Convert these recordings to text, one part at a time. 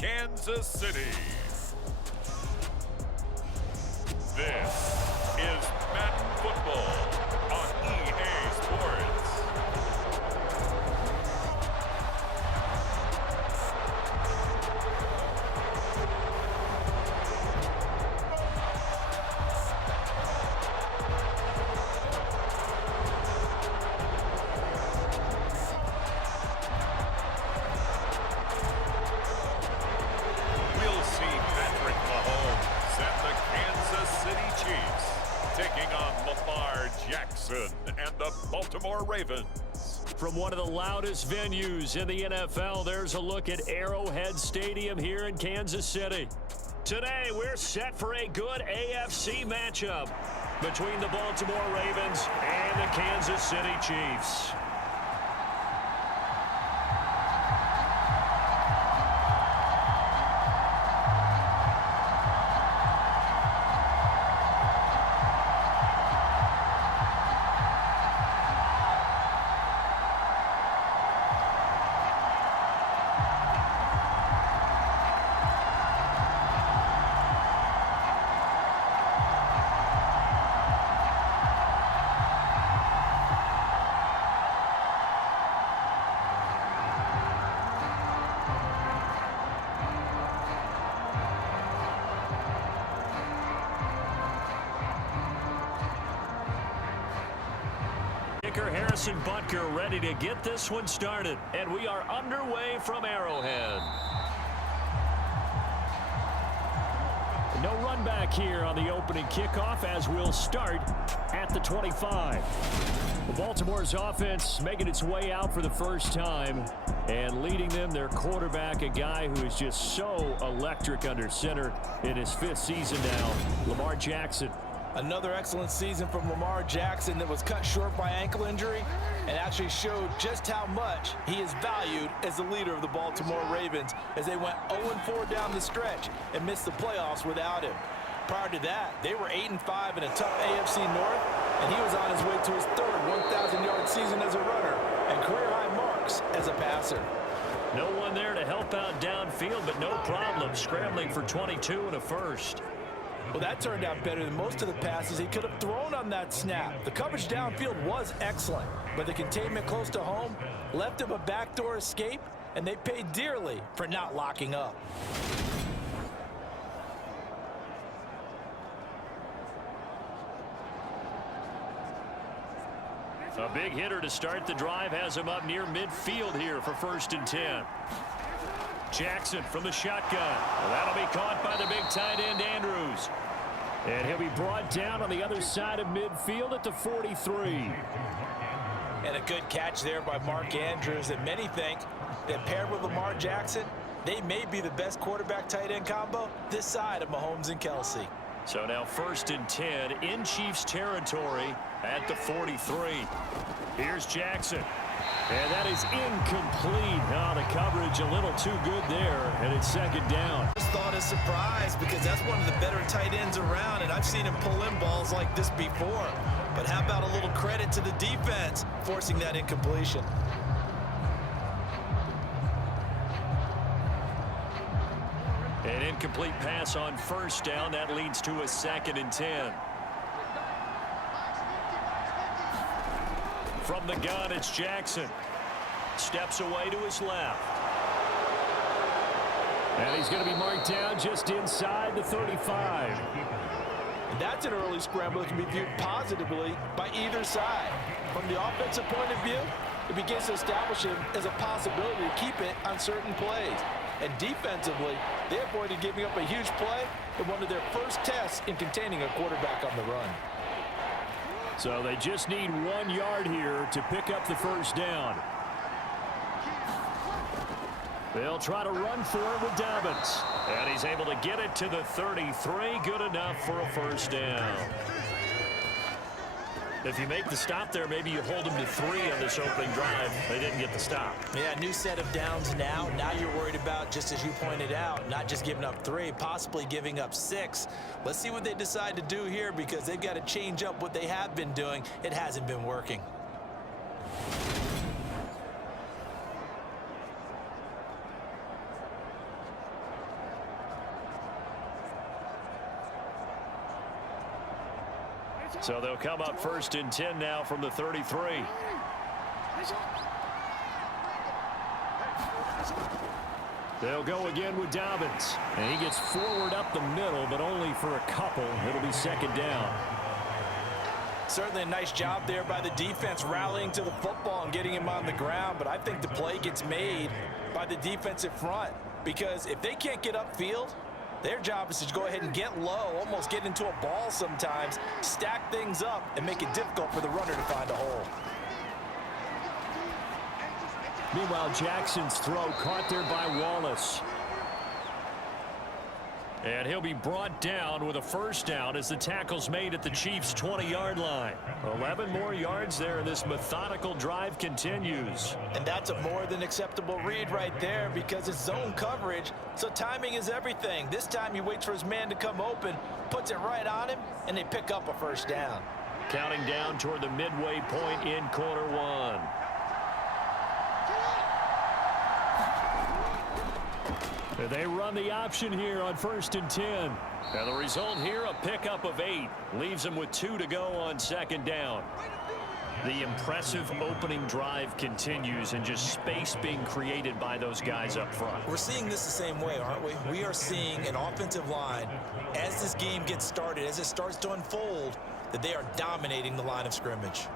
Kansas City. This is Madden Football on EA Sports. We'll see Patrick Mahomes and the Kansas City Chiefs taking on Lamar Jackson and the Baltimore Ravens. From one of the loudest venues in the NFL, there's a look at Arrowhead Stadium here in Kansas City. Today, we're set for a good AFC matchup between the Baltimore Ravens and the Kansas City Chiefs. Harrison Butker ready to get this one started, and we are underway from Arrowhead. No run back here on the opening kickoff as we'll start at the 25. Baltimore's offense making its way out for the first time, and leading them, their quarterback, a guy who is just so electric under center in his 5th season now, Lamar Jackson. Another excellent season from Lamar Jackson that was cut short by ankle injury and actually showed just how much he is valued as the leader of the Baltimore Ravens as they went 0-4 down the stretch and missed the playoffs without him. Prior to that, they were 8-5 in a tough AFC North, and he was on his way to his 3rd 1,000-yard season as a runner and career-high marks as a passer. No one there to help out downfield, but no problem scrambling for 22 and a first. Well, that turned out better than most of the passes he could have thrown on that snap. The coverage downfield was excellent, but the containment close to home left him a backdoor escape, and they paid dearly for not locking up. A big hitter to start the drive has him up near midfield here for 1st and 10. Jackson from the shotgun. Well, that'll be caught by the big tight end, Andrews. And he'll be brought down on the other side of midfield at the 43. And a good catch there by Mark Andrews. And many think that paired with Lamar Jackson, they may be the best quarterback-tight end combo this side of Mahomes and Kelsey. So now 1st and 10 in Chiefs territory at the 43. Here's Jackson. And that is incomplete. Oh, the coverage a little too good there, and it's 2nd down. Just thought a surprise because that's one of the better tight ends around, and I've seen him pull in balls like this before. But how about a little credit to the defense forcing that incompletion? An incomplete pass on 1st down. That leads to a 2nd and 10. From the gun, it's Jackson. Steps away to his left. And he's going to be marked down just inside the 35. That's an early scramble that can be viewed positively by either side. From the offensive point of view, it begins to establish him as a possibility to keep it on certain plays. And defensively, they avoided giving up a huge play in one of their first tests in containing a quarterback on the run. So they just need 1 yard here to pick up the 1st down. They'll try to run for it with Dobbins. And he's able to get it to the 33. Good enough for a 1st down. If you make the stop there, maybe you hold them to 3 on this opening drive. They didn't get the stop. Yeah, new set of downs now. Now you're worried about, just as you pointed out, not just giving up 3, possibly giving up 6. Let's see what they decide to do here because they've got to change up what they have been doing. It hasn't been working. So they'll come up 1st and 10 now from the 33. They'll go again with Dobbins. And he gets forward up the middle, but only for a couple. It'll be 2nd down. Certainly a nice job there by the defense rallying to the football and getting him on the ground. But I think the play gets made by the defensive front. Because if they can't get upfield, their job is to go ahead and get low, almost get into a ball sometimes, stack things up, and make it difficult for the runner to find a hole. Meanwhile, Jackson's throw caught there by Wallace. And he'll be brought down with a 1st down as the tackle's made at the Chiefs' 20-yard line. 11 more yards there, and this methodical drive continues. And that's a more than acceptable read right there because it's zone coverage, so timing is everything. This time he waits for his man to come open, puts it right on him, and they pick up a 1st down. Counting down toward the midway point in quarter 1. They run the option here on 1st and 10. And the result here, a pickup of 8. Leaves them with 2 to go on 2nd down. The impressive opening drive continues and just space being created by those guys up front. We're seeing this the same way, aren't we? We are seeing an offensive line, as this game gets started, as it starts to unfold, that they are dominating the line of scrimmage.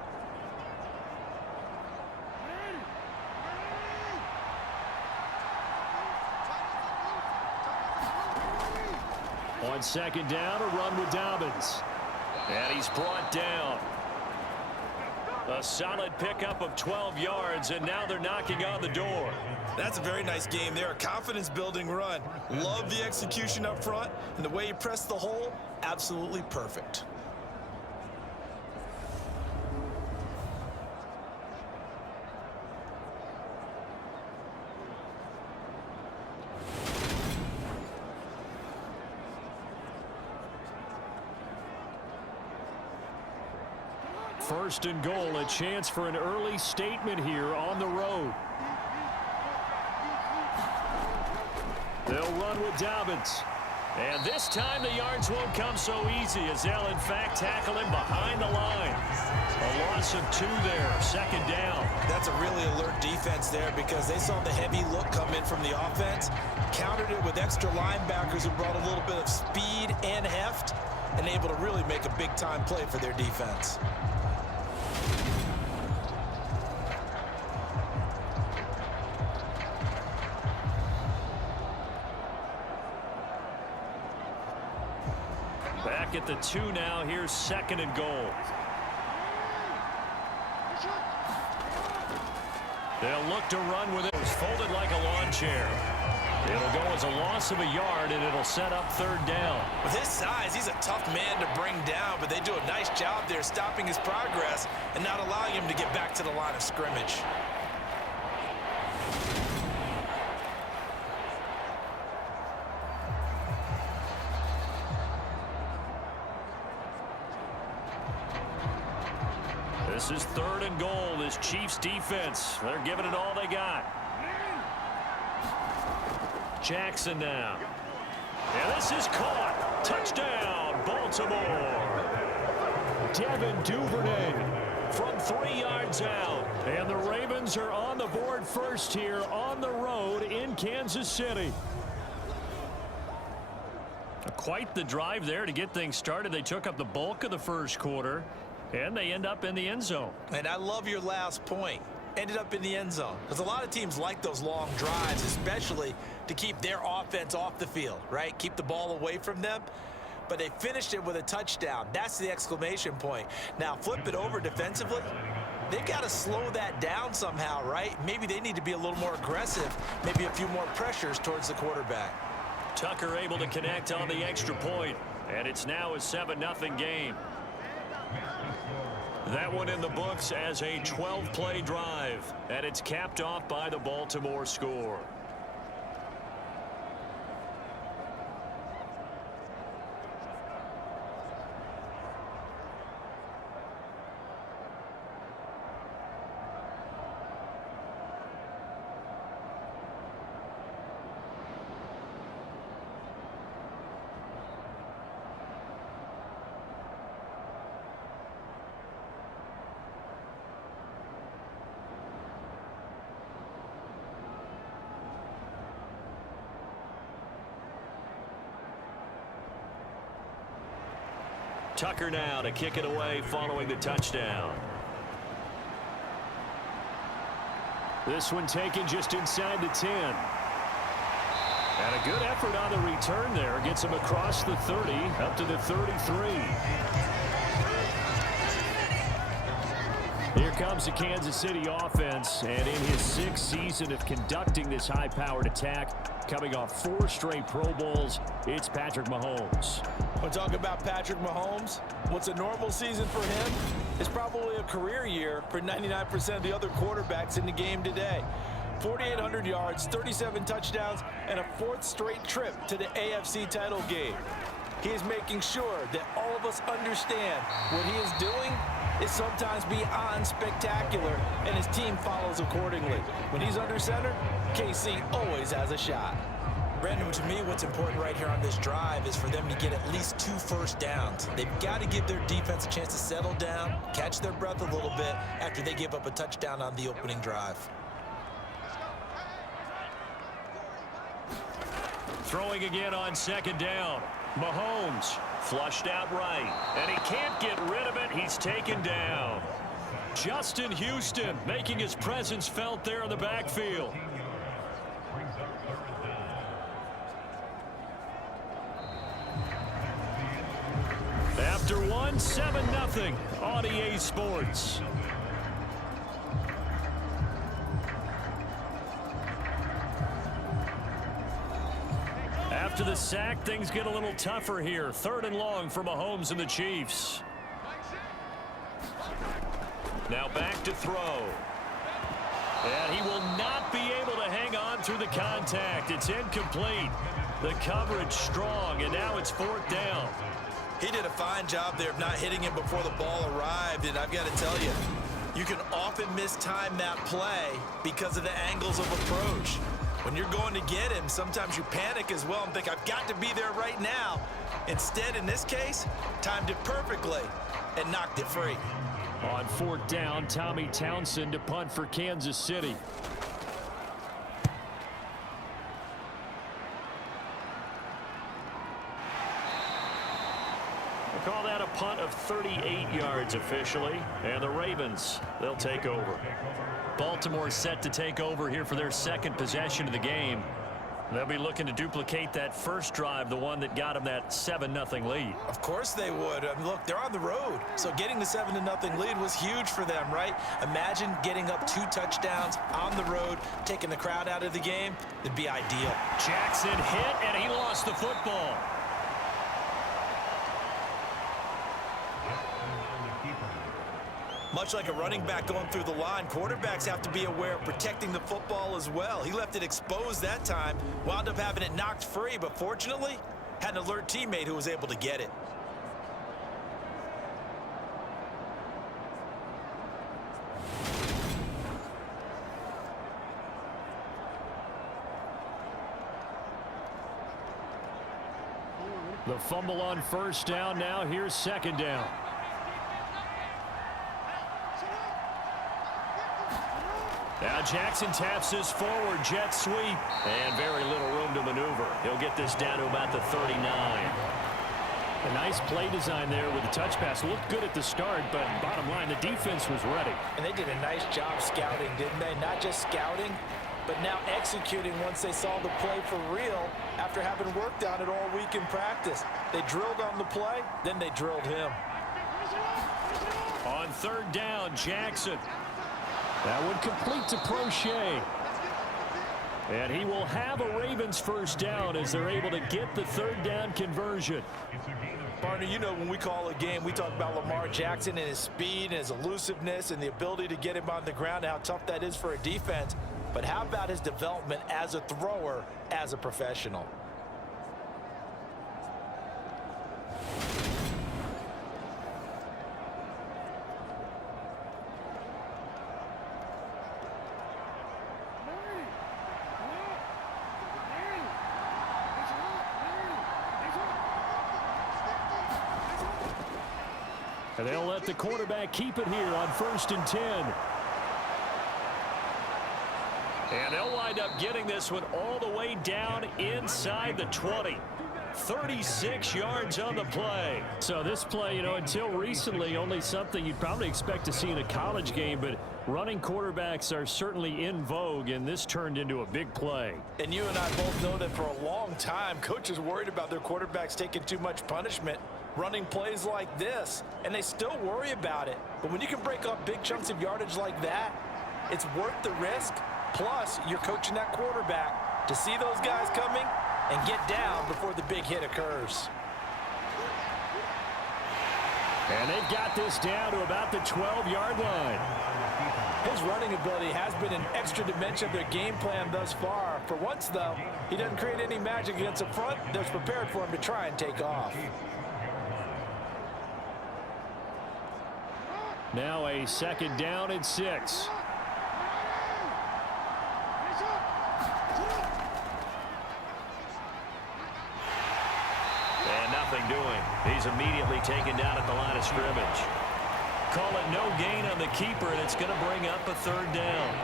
On 2nd down, a run with Dobbins. And he's brought down. A solid pickup of 12 yards, and now they're knocking on the door. That's a very nice game there. A confidence-building run. Love the execution up front, and the way he pressed the hole, absolutely perfect. First and goal, a chance for an early statement here on the road. They'll run with Dobbins. And this time the yards won't come so easy as they'll in fact tackle him behind the line. A loss of 2 there, 2nd down. That's a really alert defense there because they saw the heavy look come in from the offense, countered it with extra linebackers who brought a little bit of speed and heft, and able to really make a big-time play for their defense. Back at the 2 now. Here's 2nd and goal. They'll look to run with it. It's folded like a lawn chair. It'll go as a loss of a yard, and it'll set up 3rd down. With his size, he's a tough man to bring down, but they do a nice job there stopping his progress and not allowing him to get back to the line of scrimmage. This is 3rd and goal. This Chiefs defense, they're giving it all they got. Jackson now. And this is caught. Touchdown, Baltimore. Devin Duvernay from 3 yards out. And the Ravens are on the board first here on the road in Kansas City. Quite the drive there to get things started. They took up the bulk of the 1st quarter, and they end up in the end zone. And I love your last point. Ended up in the end zone. Because a lot of teams like those long drives, especially to keep their offense off the field, right? Keep the ball away from them. But they finished it with a touchdown. That's the exclamation point. Now, flip it over defensively. They've got to slow that down somehow, right? Maybe they need to be a little more aggressive. Maybe a few more pressures towards the quarterback. Tucker able to connect on the extra point. And it's now a 7-0 game. That one in the books as a 12-play drive. And it's capped off by the Baltimore score. Tucker now to kick it away following the touchdown. This one taken just inside the 10. And a good effort on the return there. Gets him across the 30, up to the 33. Here comes the Kansas City offense, and in his 6th season of conducting this high-powered attack, coming off 4 straight Pro Bowls, it's Patrick Mahomes. We're talking about Patrick Mahomes. What's a normal season for him is probably a career year for 99% of the other quarterbacks in the game today. 4,800 yards, 37 touchdowns, and a 4th straight trip to the AFC title game. He is making sure that all of us understand what he is doing is sometimes beyond spectacular, and his team follows accordingly. When he's under center, KC always has a shot. Brandon, to me, what's important right here on this drive is for them to get at least 2 first downs. They've got to give their defense a chance to settle down, catch their breath a little bit after they give up a touchdown on the opening drive. Throwing again on 2nd down. Mahomes flushed out right, and he can't get rid of it. He's taken down. Justin Houston making his presence felt there in the backfield. After one, 7-0 on EA Sports. After the sack, things get a little tougher here. 3rd and long for Mahomes and the Chiefs. Now back to throw. And he will not be able to hang on through the contact. It's incomplete. The coverage strong, and now it's 4th down. He did a fine job there of not hitting him before the ball arrived, and I've got to tell you, you can often mistime that play because of the angles of approach. When you're going to get him, sometimes you panic as well and think, I've got to be there right now. Instead, in this case, timed it perfectly and knocked it free. On 4th down, Tommy Townsend to punt for Kansas City. We'll call that a punt of 38 yards officially, and the Ravens, they'll take over. Baltimore set to take over here for their 2nd possession of the game. They'll be looking to duplicate that first drive, the one that got them that 7-0 lead. Of course they would. I mean, look, they're on the road, so getting the 7-0 lead was huge for them, right? Imagine getting up 2 touchdowns on the road, taking the crowd out of the game. It'd be ideal. Jackson hit, and he lost the football. Much like a running back going through the line, quarterbacks have to be aware of protecting the football as well. He left it exposed that time, wound up having it knocked free, but fortunately, had an alert teammate who was able to get it. The fumble on 1st down. Now here's 2nd down. Now Jackson taps this forward jet sweep, and very little room to maneuver. He'll get this down to about the 39. A nice play design there with the touch pass. Looked good at the start, but bottom line, the defense was ready. And they did a nice job scouting, didn't they? Not just scouting, but now executing once they saw the play for real after having worked on it all week in practice. They drilled on the play, then they drilled him. On 3rd down, Jackson. That one complete to Prochet. And he will have a Ravens 1st down as they're able to get the 3rd down conversion. Partner, you know when we call a game, we talk about Lamar Jackson and his speed and his elusiveness and the ability to get him on the ground and how tough that is for a defense. But how about his development as a thrower, as a professional? And they'll let the quarterback keep it here on 1st and 10. And they'll wind up getting this one all the way down inside the 20. 36 yards on the play. So this play, until recently, only something you'd probably expect to see in a college game, but running quarterbacks are certainly in vogue, and this turned into a big play. And you and I both know that for a long time, coaches worried about their quarterbacks taking too much punishment running plays like this, and they still worry about it. But when you can break up big chunks of yardage like that, it's worth the risk. Plus, you're coaching that quarterback to see those guys coming and get down before the big hit occurs. And they've got this down to about the 12-yard line. His running ability has been an extra dimension of their game plan thus far. For once, though, he doesn't create any magic against the front that's prepared for him to try and take off. Now a 2nd down and 6. And nothing doing. He's immediately taken down at the line of scrimmage. Call it no gain on the keeper, and it's going to bring up a 3rd down.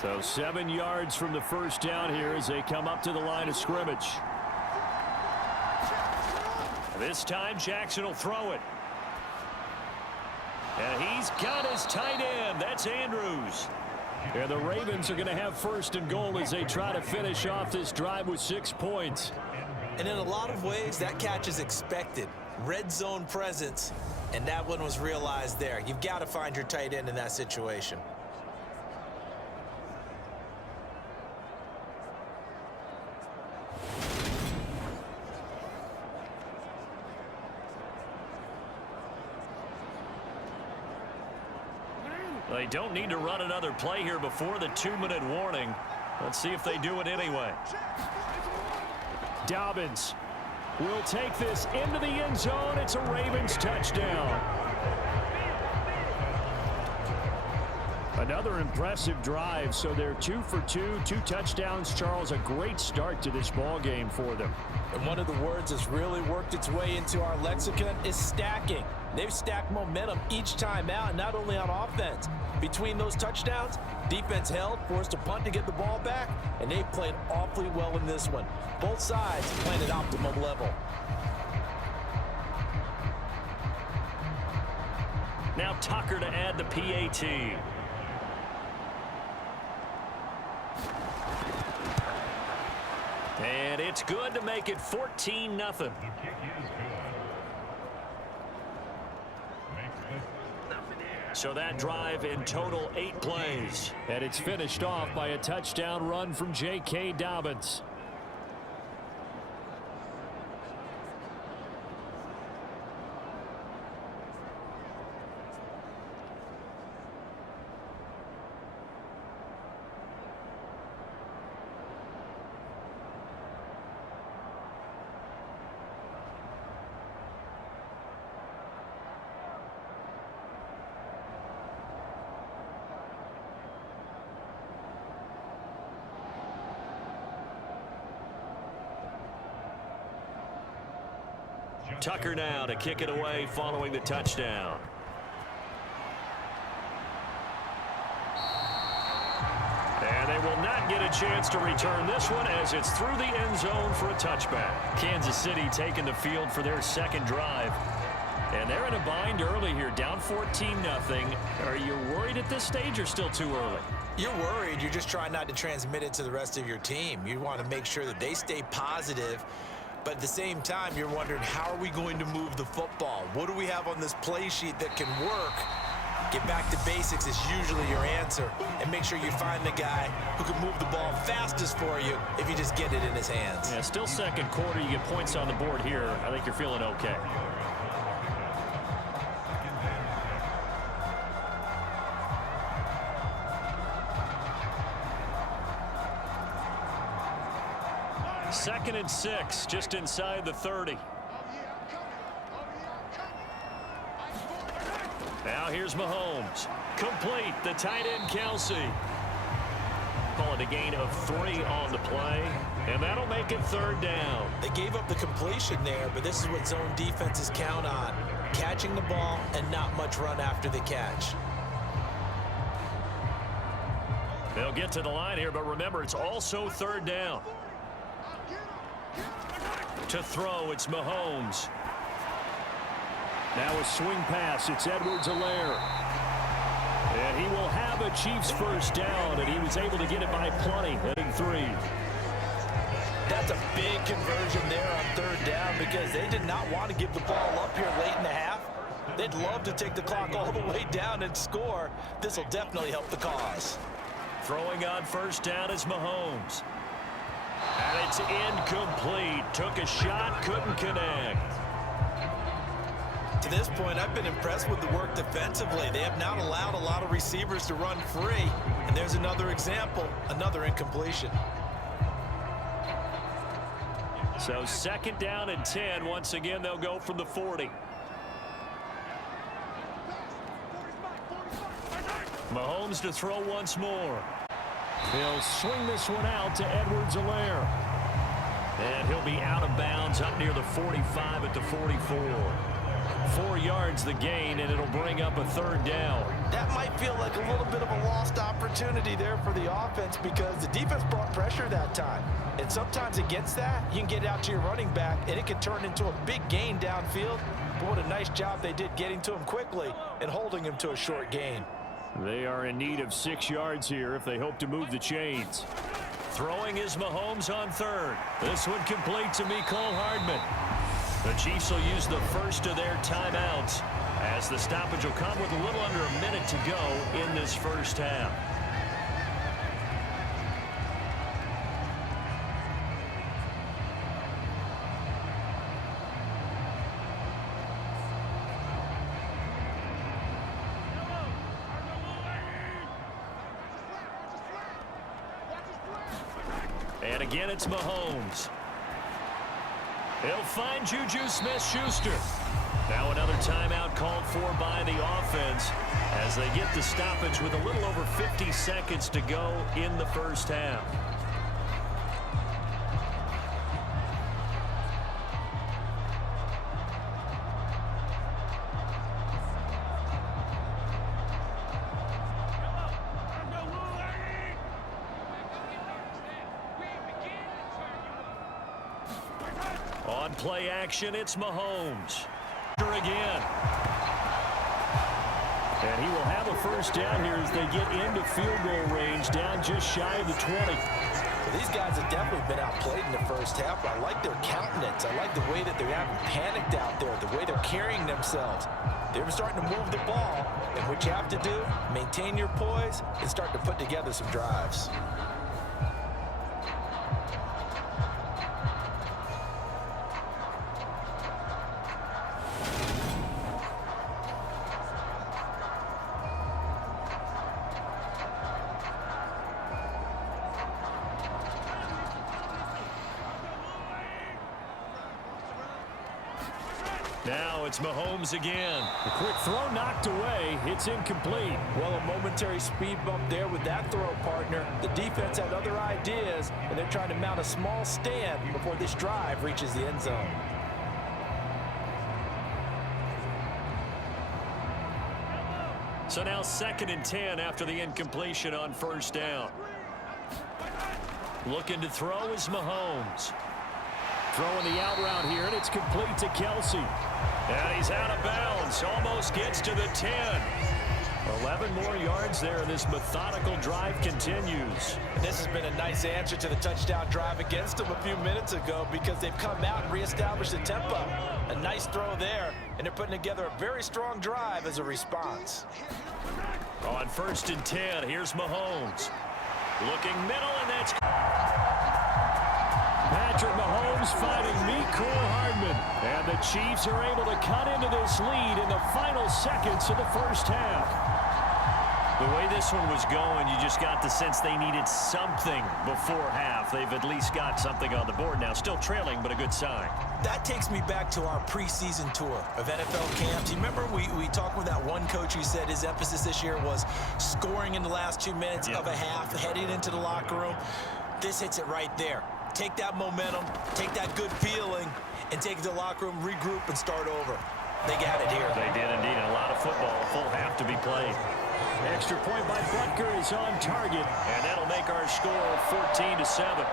So 7 yards from the first down here as they come up to the line of scrimmage. This time Jackson will throw it. And he's got his tight end. That's Andrews. And the Ravens are going to have 1st and goal as they try to finish off this drive with 6 points. And in a lot of ways, that catch is expected. Red zone presence, and that one was realized there. You've got to find your tight end in that situation. They don't need to run another play here before the 2-minute warning. Let's see if they do it anyway. Dobbins will take this into the end zone. It's a Ravens touchdown. Another impressive drive. So they're 2 for 2, 2 touchdowns. Charles, a great start to this ball game for them. And one of the words that's really worked its way into our lexicon is stacking. They've stacked momentum each time out, not only on offense. Between those touchdowns, defense held, forced a punt to get the ball back, and they've played awfully well in this one. Both sides playing at optimum level. Now Tucker to add the PAT. And it's good to make it 14-0. So that drive in total 8 plays. And it's finished off by a touchdown run from J.K. Dobbins. Tucker now to kick it away following the touchdown. And they will not get a chance to return this one as it's through the end zone for a touchback. Kansas City taking the field for their 2nd drive. And they're in a bind early here, down 14-0. Are you worried at this stage or still too early? You're worried. You're just trying not to transmit it to the rest of your team. You want to make sure that they stay positive. But at the same time, you're wondering, how are we going to move the football? What do we have on this play sheet that can work? Get back to basics is usually your answer. And make sure you find the guy who can move the ball fastest for you if you just get it in his hands. Yeah, still 2nd quarter. You get points on the board here. I think you're feeling okay. Second and 6, just inside the 30. Now here's Mahomes. Complete, the tight end Kelsey. Call it a gain of 3 on the play, and that'll make it 3rd down. They gave up the completion there, but this is what zone defenses count on. Catching the ball and not much run after the catch. They'll get to the line here, but remember, it's also third down. To throw, it's Mahomes. Now a swing pass, it's Edwards-Helaire. And he will have a Chiefs first down, and he was able to get it by plenty, heading 3. That's a big conversion there on third down because they did not want to give the ball up here late in the half. They'd love to take the clock all the way down and score. This will definitely help the cause. Throwing on first down is Mahomes. And it's incomplete. Took a shot, couldn't connect. To this point, I've been impressed with the work defensively. They have not allowed a lot of receivers to run free. And there's another example, another incompletion. So second down and 10. Once again, they'll go from the 40. Mahomes to throw once more. He'll swing this one out to Edwards-Helaire. And he'll be out of bounds up near the 45 at the 44. 4 yards the gain, and it'll bring up a third down. That might feel like a little bit of a lost opportunity there for the offense because the defense brought pressure that time. And sometimes against that, you can get out to your running back, and it can turn into a big gain downfield. But what a nice job they did getting to him quickly and holding him to a short gain. They are in need of 6 yards here if they hope to move the chains. Throwing is Mahomes on third. This one complete to Mecole Hardman. The Chiefs will use the first of their timeouts as the stoppage will come with a little under a minute to go in this first half. And again, it's Mahomes. He'll find Juju Smith-Schuster. Now another timeout called for by the offense as they get the stoppage with a little over 50 seconds to go in the first half. On play action, it's Mahomes. Again. And he will have a first down here as they get into field goal range, down just shy of the 20. Well, these guys have definitely been outplayed in the first half. I like their countenance. I like the way that they haven't panicked out there, the way they're carrying themselves. They're starting to move the ball, and what you have to do, maintain your poise and start to put together some drives. Now it's Mahomes again. The quick throw knocked away. It's incomplete. Well, a momentary speed bump there with that throw, partner. The defense had other ideas, and they're trying to mount a small stand before this drive reaches the end zone. So now second and 10 after the incompletion on first down. Looking to throw is Mahomes. Throwing the out route here, and it's complete to Kelsey. And he's out of bounds. Almost gets to the 10. 11 more yards there, and this methodical drive continues. And this has been a nice answer to the touchdown drive against them a few minutes ago because they've come out and reestablished the tempo. A nice throw there, and they're putting together a very strong drive as a response. On first and 10, here's Mahomes. Looking middle, and that's Patrick Mahomes fighting Mecole Hardman. And the Chiefs are able to cut into this lead in the final seconds of the first half. The way this one was going, you just got the sense they needed something before half. They've at least got something on the board now. Still trailing, but a good sign. That takes me back to our preseason tour of NFL camps. You remember we talked with that one coach who said his emphasis this year was scoring in the last 2 minutes of a half, heading into the locker room. This hits it right there. Take that momentum, take that good feeling, and take it to the locker room, regroup, and start over. They got it here. They did indeed. A lot of football, a full half to be played. Extra point by Butker is on target, and that'll make our score 14-7.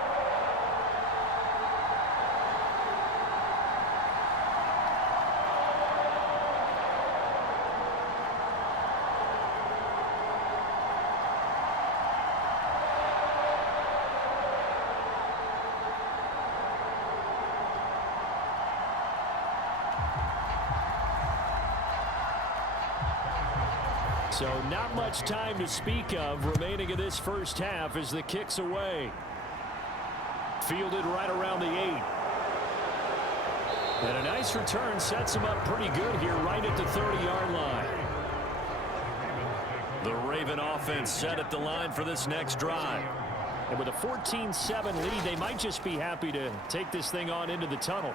So not much time to speak of remaining in this first half as the kick's away. Fielded right around the 8. And a nice return sets him up pretty good here right at the 30-yard line. The Raven offense set at the line for this next drive. And with a 14-7 lead, they might just be happy to take this thing on into the tunnel.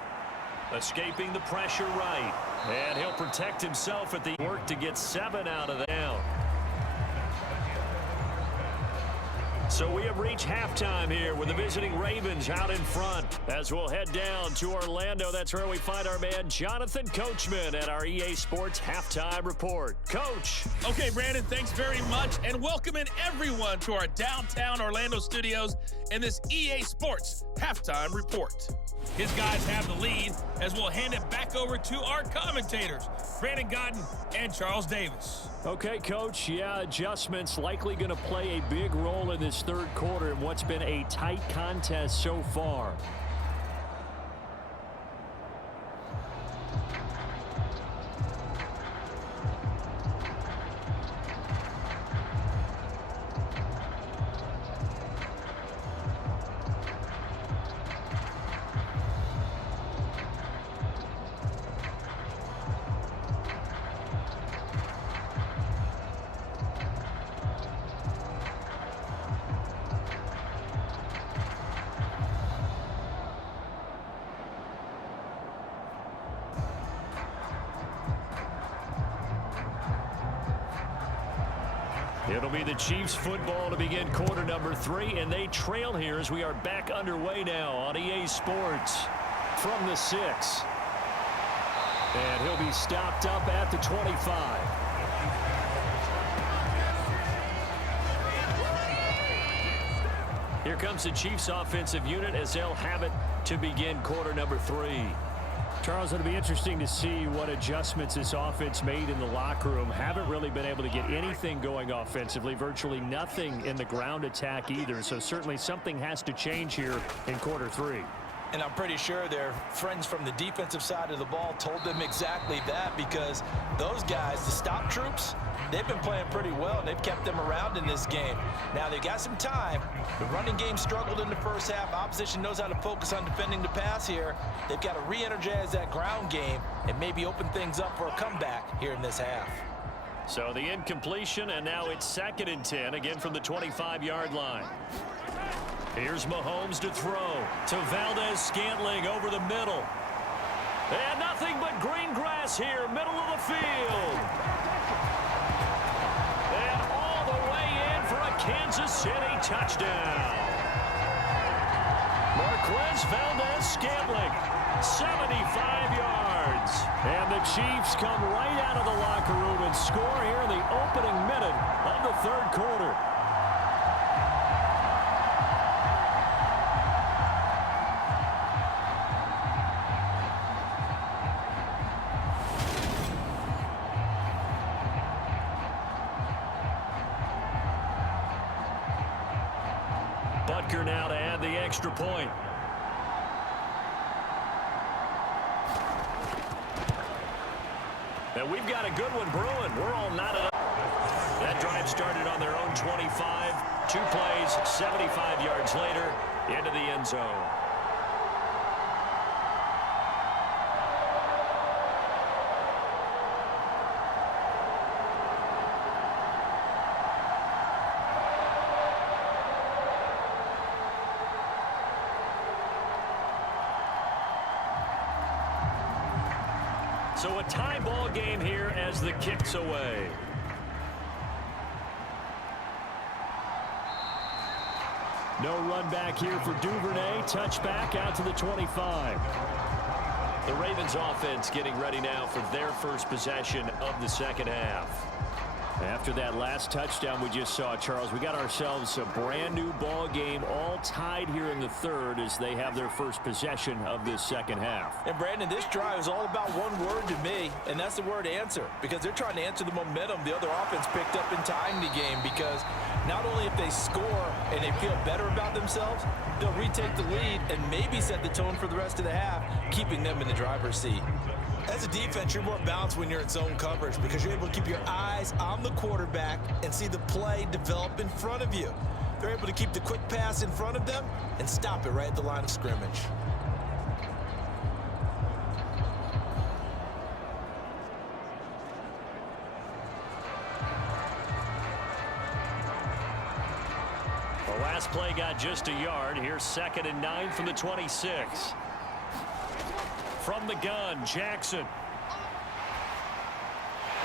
Escaping the pressure right. And he'll protect himself at the work to get 7 out of the down. So we have reached halftime here with the visiting Ravens out in front. As we'll head down to Orlando, that's where we find our man Jonathan Coachman at our EA Sports Halftime Report. Coach. Okay, Brandon, thanks very much. And welcoming everyone to our downtown Orlando studios in this EA Sports Halftime Report. His guys have the lead as we'll hand it back over to our commentators, Brandon Godden and Charles Davis. Okay, Coach. Yeah, adjustments likely going to play a big role in this third quarter in what's been a tight contest so far. It'll be the Chiefs football to begin quarter number 3, and they trail here as we are back underway now on EA Sports from the 6. And he'll be stopped up at the 25. Here comes the Chiefs offensive unit as they'll have it to begin quarter number 3. Charles, it'll be interesting to see what adjustments this offense made in the locker room. Haven't really been able to get anything going offensively, virtually nothing in the ground attack either. So certainly something has to change here in quarter 3. And I'm pretty sure their friends from the defensive side of the ball told them exactly that, because those guys, the stop troops, they've been playing pretty well, and they've kept them around in this game. Now, they've got some time. The running game struggled in the first half. Opposition knows how to focus on defending the pass here. They've got to re-energize that ground game and maybe open things up for a comeback here in this half. So the incompletion, and now it's 2nd and 10, again from the 25-yard line. Here's Mahomes to throw to Valdez-Scantling over the middle. And nothing but green grass here, middle of the field. And all the way in for a Kansas City touchdown. Marquez Valdez-Scantling, 75 yards. And the Chiefs come right out of the locker room and score here in the opening minute of the third quarter. Butker now to add the extra point. And we've got a good one brewing. We're all knotted up. That drive started on their own 25. 2 plays, 75 yards later, into the end zone. So a tie ball game here as the kick's away. No run back here for Duvernay. Touchback out to the 25. The Ravens offense getting ready now for their first possession of the second half. After that last touchdown we just saw, Charles, we got ourselves a brand new ball game, all tied here in the third as they have their first possession of this second half. And Brandon, this drive is all about one word to me, and that's the word answer, because they're trying to answer the momentum the other offense picked up in tying the game, because not only if they score and they feel better about themselves, they'll retake the lead and maybe set the tone for the rest of the half, keeping them in the driver's seat. As a defense, you're more balanced when you're in zone coverage because you're able to keep your eyes on the quarterback and see the play develop in front of you. They're able to keep the quick pass in front of them and stop it right at the line of scrimmage. The last play got just a yard. Here's 2nd and 9 from the 26. From the gun, Jackson.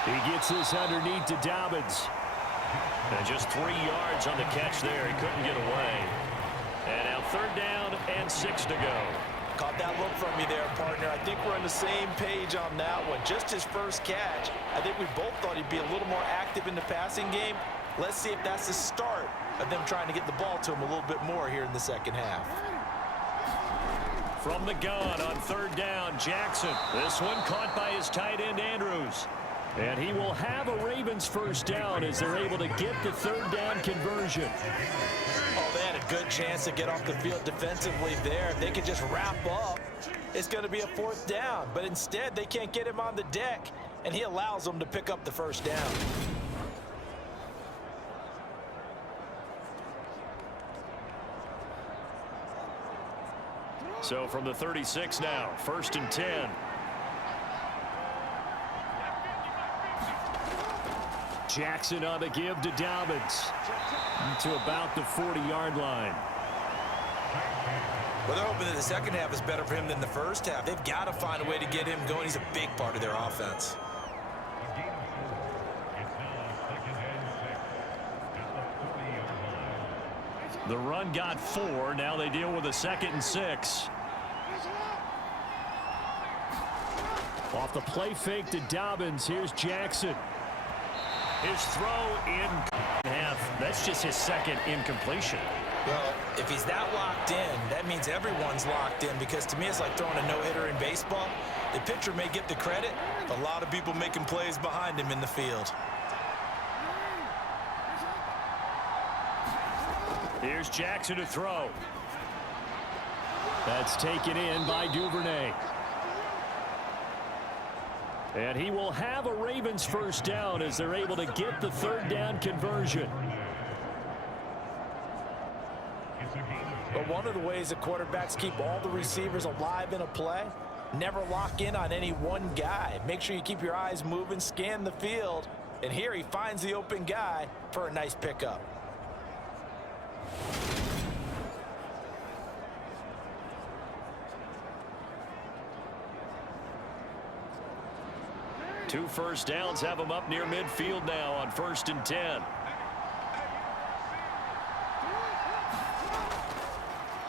He gets this underneath to Dobbins. And just 3 yards on the catch there. He couldn't get away. And now 3rd down and 6 to go. Caught that look from you there, partner. I think we're on the same page on that one. Just his first catch. I think we both thought he'd be a little more active in the passing game. Let's see if that's the start of them trying to get the ball to him a little bit more here in the second half. From the gun on 3rd down, Jackson. This one caught by his tight end, Andrews. And he will have a Ravens first down as they're able to get the 3rd down conversion. Oh, they had a good chance to get off the field defensively there. If they could just wrap up, it's going to be a 4th down. But instead, they can't get him on the deck, and he allows them to pick up the first down. So from the 36 now, 1st and 10. Jackson on the give to Dobbins to about the 40-yard line. Well, they're hoping that the second half is better for him than the first half. They've got to find a way to get him going. He's a big part of their offense. The run got 4. Now they deal with a 2nd and 6. Off the play fake to Dobbins. Here's Jackson. His throw in half. That's just his 2nd incompletion. Well, if he's that locked in, that means everyone's locked in, because to me it's like throwing a no-hitter in baseball. The pitcher may get the credit, but a lot of people making plays behind him in the field. Here's Jackson to throw. That's taken in by Duvernay. And he will have a Ravens first down as they're able to get the 3rd down conversion. But one of the ways that quarterbacks keep all the receivers alive in a play, never lock in on any one guy. Make sure you keep your eyes moving, scan the field. And here he finds the open guy for a nice pickup. Two first downs have him up near midfield now on 1st and 10.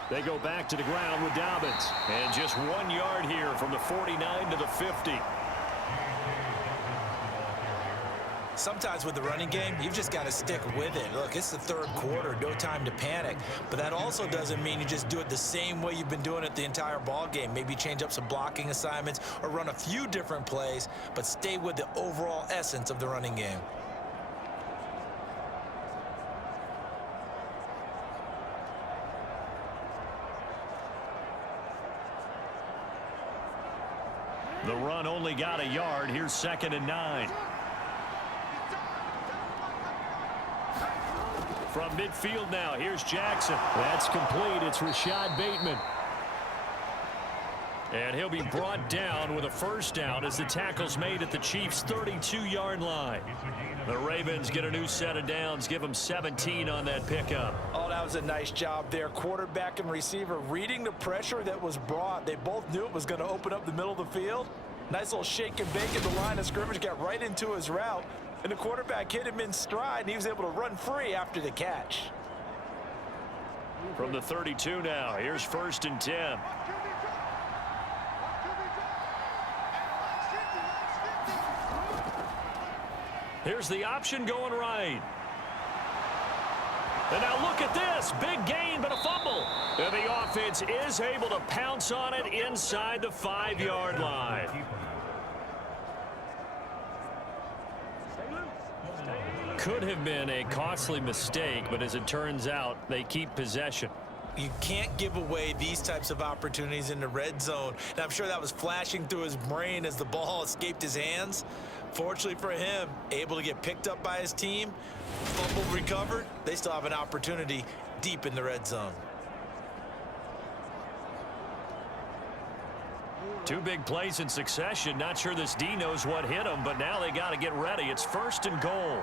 They go back to the ground with Dobbins. And just 1 yard here from the 49 to the 50. Sometimes with the running game, you've just got to stick with it. Look, it's the 3rd quarter, no time to panic. But that also doesn't mean you just do it the same way you've been doing it the entire ball game. Maybe change up some blocking assignments or run a few different plays, but stay with the overall essence of the running game. The run only got a yard. Here's 2nd and 9. From midfield now, here's Jackson. That's complete. It's Rashad Bateman. And he'll be brought down with a first down as the tackle's made at the Chiefs' 32-yard line. The Ravens get a new set of downs, give them 17 on that pickup. Oh, that was a nice job there. Quarterback and receiver reading the pressure that was brought. They both knew it was going to open up the middle of the field. Nice little shake and bake at the line of scrimmage, got right into his route. And the quarterback hit him in stride, and he was able to run free after the catch. From the 32 now, here's 1st and 10. Here's the option going right. And now look at this. Big gain, but a fumble. And the offense is able to pounce on it inside the 5-yard line. Could have been a costly mistake, but as it turns out, they keep possession. You can't give away these types of opportunities in the red zone. And I'm sure that was flashing through his brain as the ball escaped his hands. Fortunately for him, able to get picked up by his team, fumble recovered. They still have an opportunity deep in the red zone. Two big plays in succession. Not sure this D knows what hit him, but now they got to get ready. It's 1st and goal.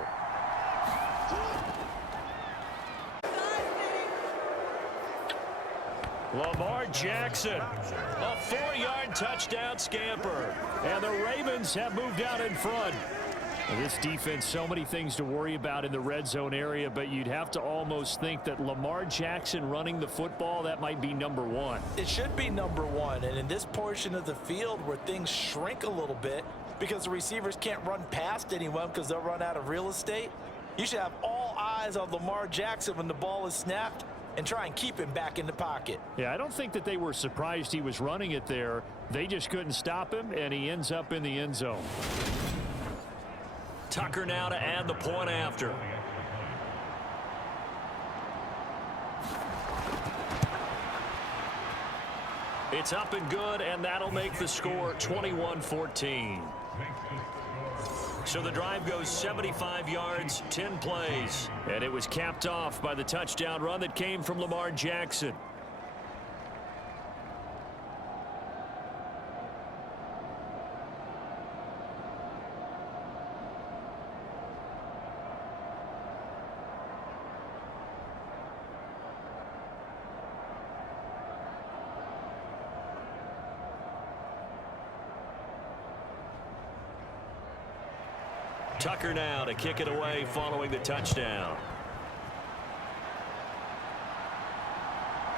Lamar Jackson, a 4-yard touchdown scamper. And the Ravens have moved out in front. This defense, so many things to worry about in the red zone area, but you'd have to almost think that Lamar Jackson running the football, that might be number one. It should be number one, and in this portion of the field where things shrink a little bit because the receivers can't run past anyone because they'll run out of real estate, you should have all eyes on Lamar Jackson when the ball is snapped and try and keep him back in the pocket. Yeah, I don't think that they were surprised he was running it there. They just couldn't stop him, and he ends up in the end zone. Tucker now to add the point after. It's up and good, and that'll make the score 21-14. So the drive goes 75 yards, 10 plays, and it was capped off by the touchdown run that came from Lamar Jackson. Tucker now to kick it away following the touchdown.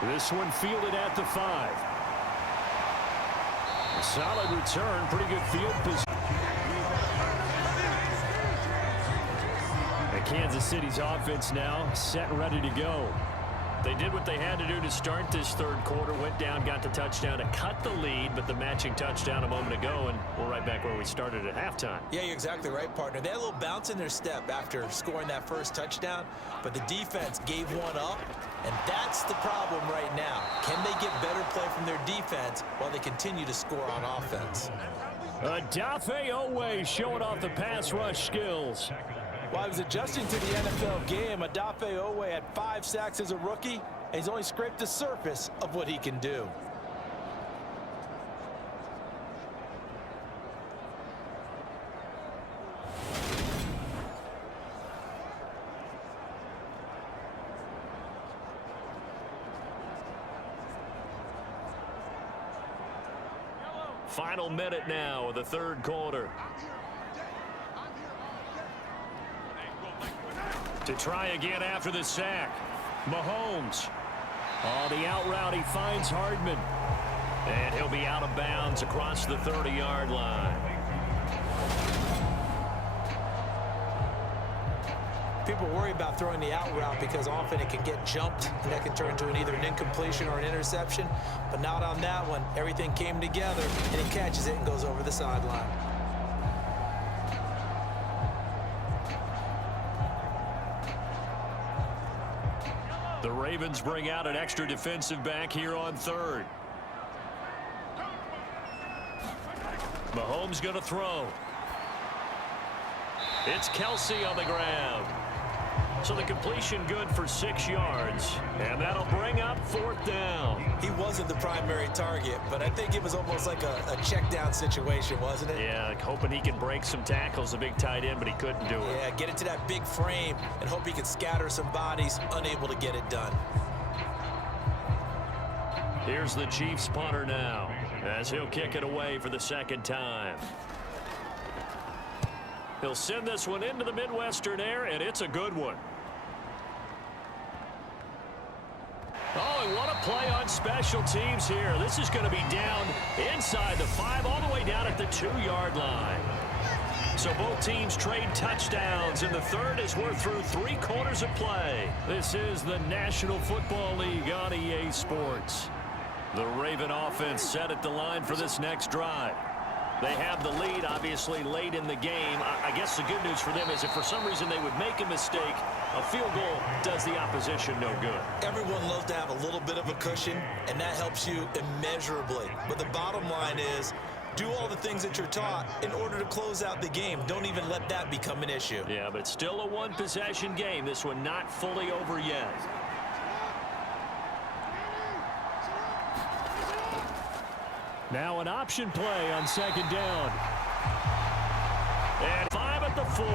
This one fielded at the 5. A solid return, pretty good field position. And Kansas City's offense now set and ready to go. They did what they had to do to start this third quarter, went down, got the touchdown to cut the lead, but the matching touchdown a moment ago, and we're right back where we started at halftime. Yeah, you're exactly right, partner. They had a little bounce in their step after scoring that first touchdown, but the defense gave one up, and that's the problem right now. Can they get better play from their defense while they continue to score on offense? Dafe Owe showing off the pass rush skills. While he was adjusting to the NFL game, Dafe Owe had 5 sacks as a rookie, and he's only scraped the surface of what he can do. Final minute now of the third quarter. To try again after the sack. Mahomes. On the out route, he finds Hardman. And he'll be out of bounds across the 30-yard line. People worry about throwing the out route because often it can get jumped, and that can turn into either an incompletion or an interception. But not on that one. Everything came together, and he catches it and goes over the sideline. The Ravens bring out an extra defensive back here on third. Mahomes going to throw. It's Kelsey on the ground. So the completion good for 6 yards. And that'll bring up 4th down. He wasn't the primary target, but I think it was almost like a check down situation, wasn't it? Yeah, hoping he can break some tackles, a big tight end, but he couldn't do it. Yeah, get it to that big frame and hope he can scatter some bodies, unable to get it done. Here's the Chiefs punter now, as he'll kick it away for the 2nd time. He'll send this one into the Midwestern air, and it's a good one. Oh, and what a play on special teams here. This is going to be down inside the 5, all the way down at the 2-yard line. So both teams trade touchdowns in the third as we're through 3 quarters of play. This is the National Football League on EA Sports. The Raven offense set at the line for this next drive. They have the lead, obviously, late in the game. I guess the good news for them is if for some reason they would make a mistake, a field goal does the opposition no good. Everyone loves to have a little bit of a cushion, and that helps you immeasurably. But the bottom line is, do all the things that you're taught in order to close out the game. Don't even let that become an issue. Yeah, but it's still a one-possession game. This one not fully over yet. Now an option play on second down. And 5 at the 4.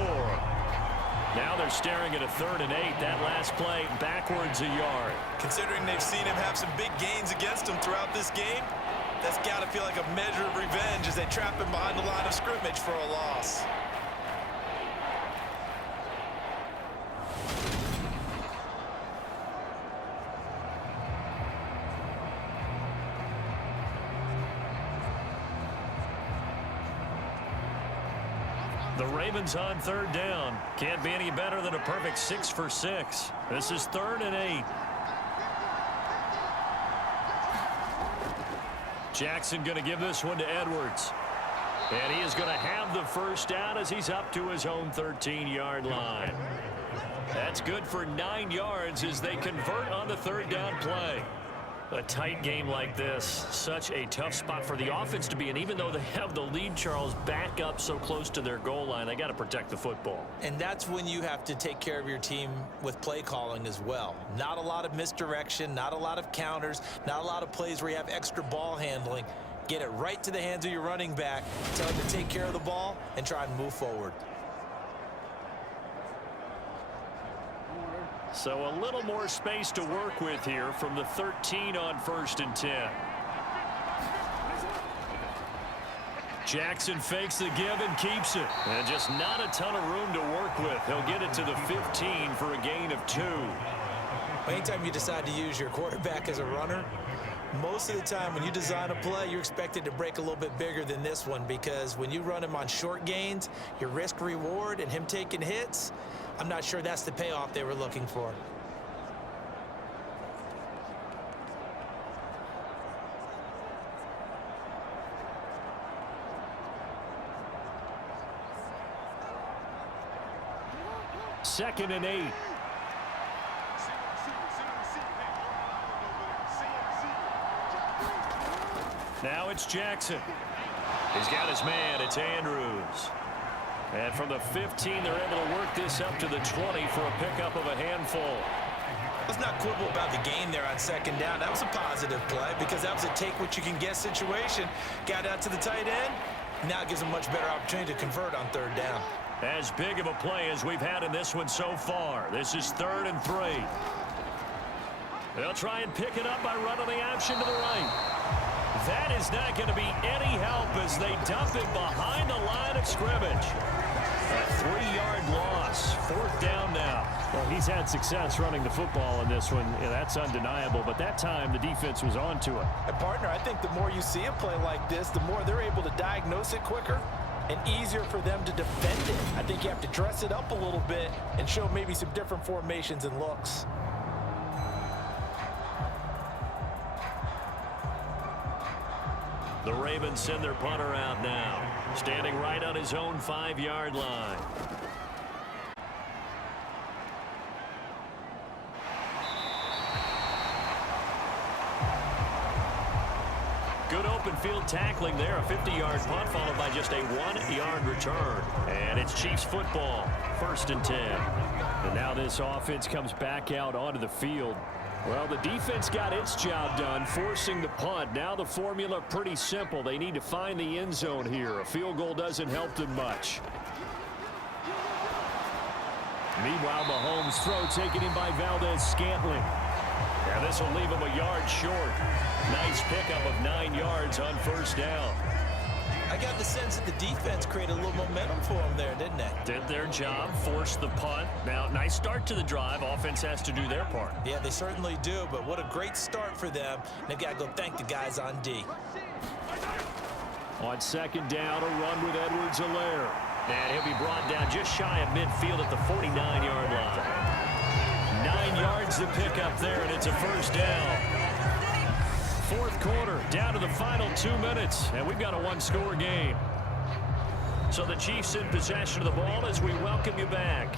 Now they're staring at a 3rd and 8. That last play backwards a yard. Considering they've seen him have some big gains against him throughout this game, that's got to feel like a measure of revenge as they trap him behind the line of scrimmage for a loss. The Ravens on 3rd down. Can't be any better than a perfect 6 for 6. This is 3rd and 8. Jackson going to give this one to Edwards. And he is going to have the first down as he's up to his own 13-yard line. That's good for 9 yards as they convert on the 3rd down play. A tight game like this, such a tough spot for the offense to be in. Even though they have the lead, Charles, back up so close to their goal line, they got to protect the football. And that's when you have to take care of your team with play calling as well. Not a lot of misdirection, not a lot of counters, not a lot of plays where you have extra ball handling. Get it right to the hands of your running back, tell him to take care of the ball, and try and move forward. So a little more space to work with here from the 13 on 1st and 10. Jackson fakes the give and keeps it. And just not a ton of room to work with. He'll get it to the 15 for a gain of 2. Anytime you decide to use your quarterback as a runner, most of the time when you design a play, you're expected to break a little bit bigger than this one, because when you run him on short gains, your risk reward and him taking hits, I'm not sure that's the payoff they were looking for. Second and 8. Now it's Jackson. He's got his man. It's Andrews. And from the 15, they're able to work this up to the 20 for a pickup of a handful. Let's not quibble about the gain there on second down. That was a positive play because that was a take-what-you-can-get situation. Got out to the tight end. Now it gives them a much better opportunity to convert on 3rd down. As big of a play as we've had in this one so far. This is 3rd and 3. They'll try and pick it up by running the option to the right. That is not going to be any help as they dump it behind the line of scrimmage. A 3-yard loss. 4th down now. Well, he's had success running the football in this one. Yeah, that's undeniable. But that time, the defense was on to it. And partner, I think the more you see a play like this, the more they're able to diagnose it quicker and easier for them to defend it. I think you have to dress it up a little bit and show maybe some different formations and looks. The Ravens send their punter out now, standing right on his own 5-yard line. Good open field tackling there. A 50-yard punt followed by just a 1-yard return. And it's Chiefs football, 1st and 10. And now this offense comes back out onto the field. Well, the defense got its job done, forcing the punt. Now the formula pretty simple. They need to find the end zone here. A field goal doesn't help them much. Meanwhile, Mahomes' throw taken in by Valdez-Scantling. And this will leave him a yard short. Nice pickup of 9 yards on 1st down. I got the sense that the defense created a little momentum for them there, didn't they? Did their job, forced the punt. Now, nice start to the drive. Offense has to do their part. Yeah, they certainly do, but what a great start for them. They've got to go thank the guys on D. On 2nd down, a run with Edwards-Helaire. And he'll be brought down just shy of midfield at the 49-yard line. 9 yards to pick up there, and it's a first down. Fourth quarter, down to the final 2 minutes, and we've got a one-score game. So the Chiefs in possession of the ball as we welcome you back.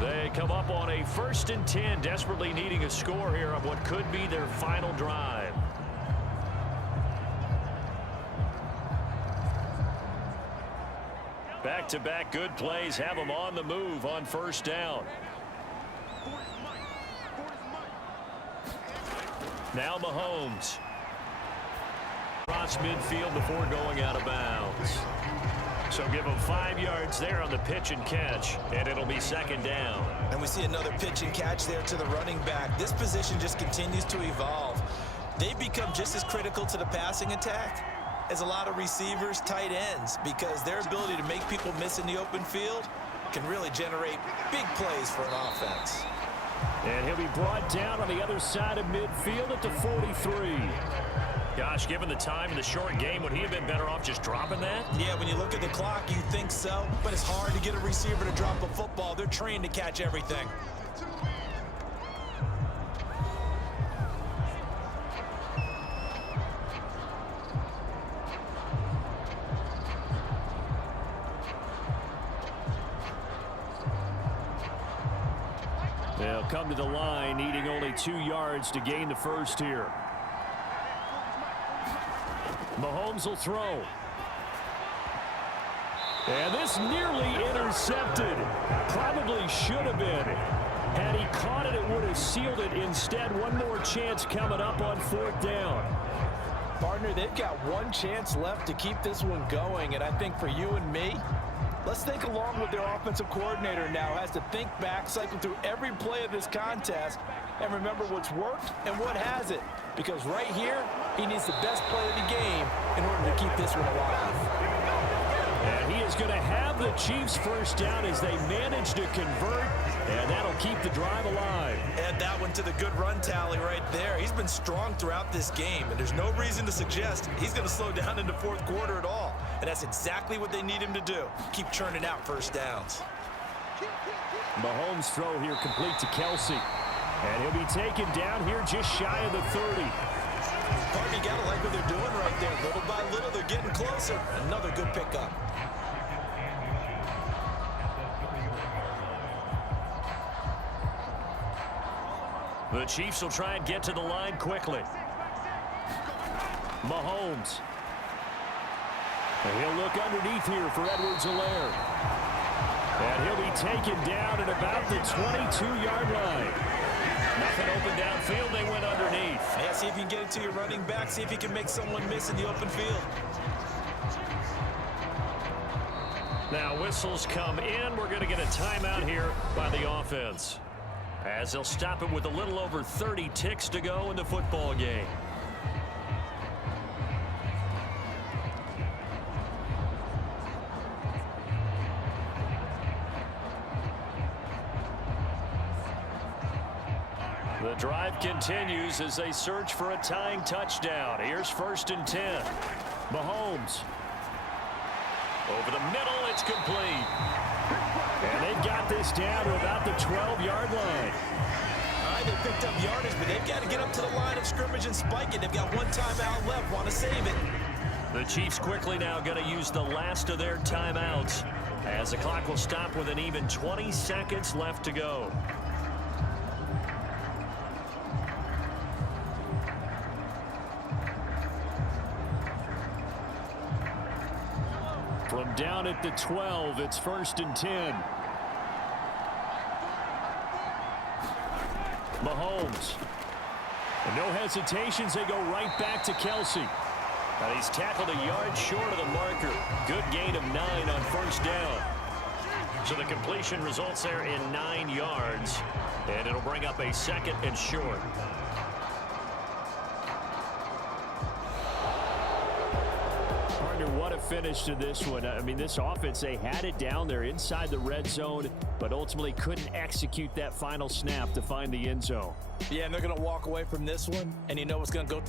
They come up on a 1st and 10, desperately needing a score here on what could be their final drive. Back-to-back good plays have them on the move on first down. Now Mahomes. Across midfield before going out of bounds. So give him 5 yards there on the pitch and catch, and it'll be second down. And we see another pitch and catch there to the running back. This position just continues to evolve. They've become just as critical to the passing attack as a lot of receivers, tight ends, because their ability to make people miss in the open field can really generate big plays for an offense. And he'll be brought down on the other side of midfield at the 43. Gosh, given the time in the short game, would he have been better off just dropping that? Yeah, when you look at the clock, you think so, but it's hard to get a receiver to drop a football. They're trained to catch everything. They'll come to the line, needing only 2 yards to gain the first here. Mahomes will throw. And this nearly intercepted. Probably should have been. Had he caught it, it would have sealed it. Instead, one more chance coming up on 4th down. Partner, they've got one chance left to keep this one going, and I think for you and me, let's think along with their offensive coordinator now. Has to think back, cycle through every play of this contest, and remember what's worked and what hasn't. Because right here, he needs the best play of the game in order to keep this one alive. And he is going to have the Chiefs first down as they manage to convert, and that'll keep the drive alive. Add that one to the good run tally right there. He's been strong throughout this game, and there's no reason to suggest he's going to slow down in the fourth quarter at all. And that's exactly what they need him to do. Keep churning out first downs. Mahomes' throw here complete to Kelsey. And he'll be taken down here just shy of the 30. Partner, you got to like what they're doing right there. Little by little, they're getting closer. Another good pickup. The Chiefs will try and get to the line quickly. Mahomes. And he'll look underneath here for Edwards-Helaire. And he'll be taken down at about the 22-yard line. Nothing open downfield. They went underneath. Yeah, see if you can get it to your running back. See if you can make someone miss in the open field. Now whistles come in. We're going to get a timeout here by the offense, as they'll stop it with a little over 30 ticks to go in the football game. The drive continues as they search for a tying touchdown. Here's 1st and 10. Mahomes. Over the middle, it's complete. And they've got this down to about the 12-yard line. All right, they picked up yardage, but they've got to get up to the line of scrimmage and spike it. They've got one timeout left, want to save it. The Chiefs quickly now going to use the last of their timeouts, as the clock will stop with an even 20 seconds left to go. From down at the 12, it's 1st and 10. Mahomes. And no hesitations, they go right back to Kelsey. And he's tackled a yard short of the marker. Good gain of 9 on 1st down. So the completion results there in 9 yards. And it'll bring up a 2nd and short. What a finish to this one. I mean, this offense, they had it down there inside the red zone, but ultimately couldn't execute that final snap to find the end zone. Yeah, and they're going to walk away from this one, and you know what's going to go